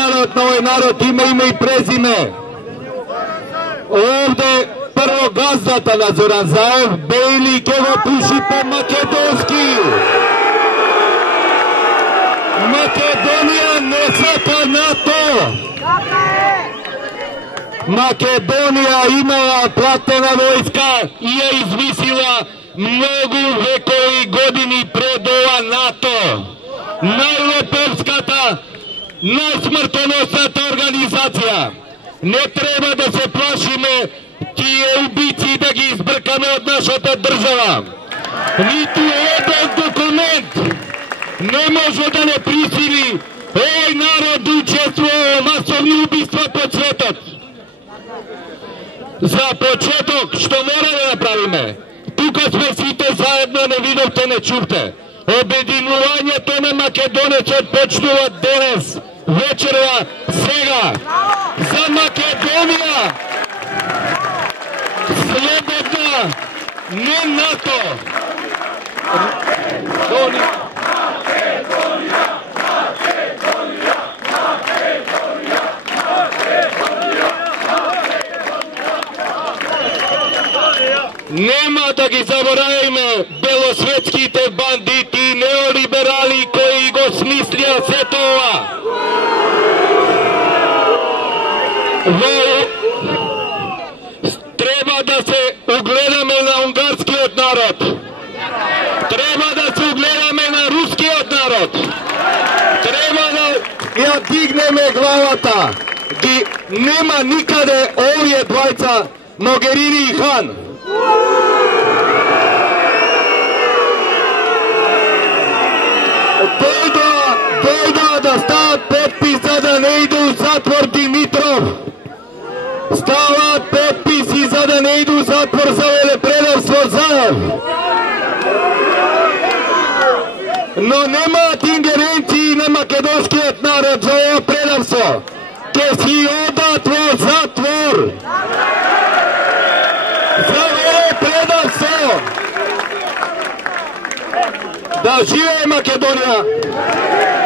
napadaot na ovaj narod, ima ime i prezime. Ovde prvo gazdata na Zoran Zaev, Bejli keva puši po makedonski. Makedonija ne sata NATO. Makedonija imala platena vojska i je izmislila mnogo vekovi godini pred ova NATO. Najlopovskata, najsmrtonosata organizacija. Ne treba da se plašimo tije ubici da gi izbrkame od našата država. Niti jedan dokument ne može da ne prisili ovaj narod učestvuje u masovni ubistva pod svetot. Za početok, što mora da napravime? Тука сме сите заедно, не видовте, не чувте. Обединувањето на македонецот почнува денес, вечерва, сега. За Македонија! Слободна, не НАТО! Нема да ги забораваме белосветските бандити, неолиберали кои го смислија сето ова. Треба да се угледаме на унгарскиот народ. Треба да се угледаме на рускиот народ. Треба да ја дигнеме главата. Ги нема никаде овие двајца, Могерини и Хан. Дойда да стават подписа да не иду у затвор Димитров. Стават подписи за да не иду у затвор за велепредавство Заев. Но немаат ингеренции на македонскиот народ за ова предавство. Ке си одат во затвор. За ова предавство. Да живее Македонија!